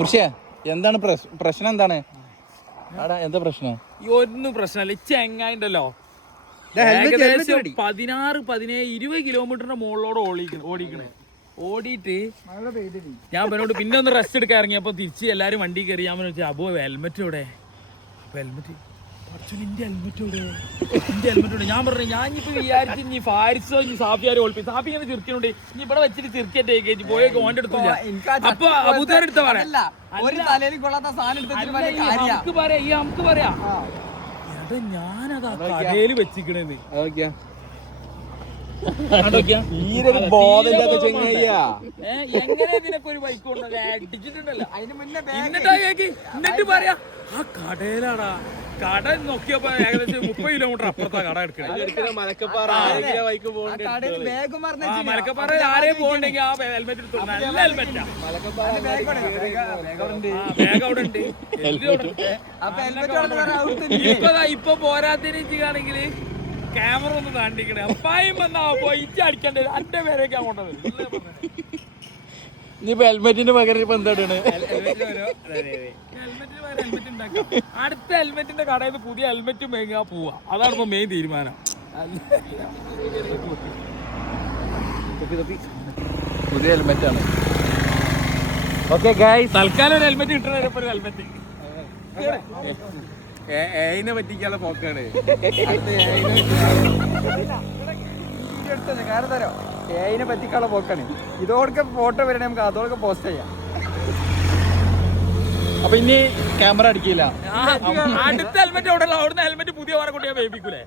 മുർഷിയ എന്താണ് പ്രശ്നം? എന്താണ് എന്താ പ്രശ്നം? ഒന്നും പ്രശ്നമല്ല. ചെങ്ങായിണ്ടല്ലോ ഏകദേശം 16, 17, 20 കിലോമീറ്ററിന്റെ മുകളിലോട് ഓടിക്കണേ. ഓടിയിട്ട് ഞാൻ അവനോട് പിന്നെ ഒന്ന് റെസ്റ്റ് എടുക്കാൻ ഇറങ്ങിയപ്പോ തിരിച്ച് എല്ലാരും വണ്ടി കയറി. ഞാൻ വെച്ചാൽ അബോ ഹെൽമെറ്റ് ഇവിടെ, ഹെൽമെറ്റ് ഞാൻ പറഞ്ഞു ഞാൻ ഇപ്പൊ വിചാരിച്ചു ഇനി ഫാരിസോ ഇനി സാഫിയാരോ ഒളിപ്പി. സാഫി ഇങ്ങനെ ചിരിക്കുന്നുണ്ട്, ഇനി ഇവിടെ വെച്ചിട്ട് ചിരിക്കട്ടെ കയറ്റി പോയ ഓന്റെ അടുത്ത്. അപ്പൊ അബൂദാർ എടുത്ത പറയാം നമുക്ക് പറയാ ഞാനതാ കടയില് വെച്ചിക്കണേന്ന്. എങ്ങനെ ഇതിനൊക്കെ ഒരു ബൈക്ക് കൊണ്ടത് അടിച്ചിട്ടുണ്ടല്ലോ. എന്നിട്ട് പറയാ ആ കടയിലാടാ. കട നോക്കിയപ്പോ ഏകദേശം 30 കിലോമീറ്റർ അപ്പുറത്താ കട എടുക്കണേ. മലക്കപ്പാറ ആരെയും പോകണ്ടെങ്കിൽ ആ ഹെൽമെറ്റ് എടുത്തു. നല്ല ഹെൽമെറ്റാ. ബാഗ് അവിടെ ഉണ്ട്. ഇപ്പൊ പോരാത്തിന് ആണെങ്കിൽ ക്യാമറ ഒന്ന് കാണിക്കണേ. അപ്പായും വന്നാ പോയിച്ച് അടിക്കണ്ടേ. അന്റെ പേരൊക്കെ അങ്ങോട്ട് വരും. ഇനിയിപ്പോ ഹെൽമെറ്റിന്റെ പകരം ഇപ്പൊ എന്താണ്? അടുത്ത ഹെൽമെറ്റിന്റെ കടയിൽ നിന്ന് പുതിയ ഹെൽമെറ്റ് മേങ്ങാ പോവാ. അതാണ് ഇപ്പൊ മെയിൻ തീരുമാനം. പുതിയ ഹെൽമെറ്റ് ആണ്. ഓക്കെ ഗൈസ്, തൽക്കാലം ഒരു ഹെൽമെറ്റ് കിട്ടണ ഒരു ഹെൽമെറ്റ് ഏതിനെ പറ്റിക്കാനുള്ള പോക്കാണ്. കാരണം തരോ ഏതിനെ പറ്റിക്കാനുള്ള പോക്കാണ്. ഇതോടൊക്കെ ഫോട്ടോ വരണേ നമുക്ക് അതോടൊക്കെ പോസ്റ്റ് ചെയ്യാം. അപ്പൊ ഇനി ക്യാമറ അടിക്കില്ല. അടുത്ത ഹെൽമെറ്റ് അവിടെ അവിടുന്ന് ഹെൽമെറ്റ് പുതിയ വേറെ കുട്ടിയെ വേപ്പിക്കൂലേ.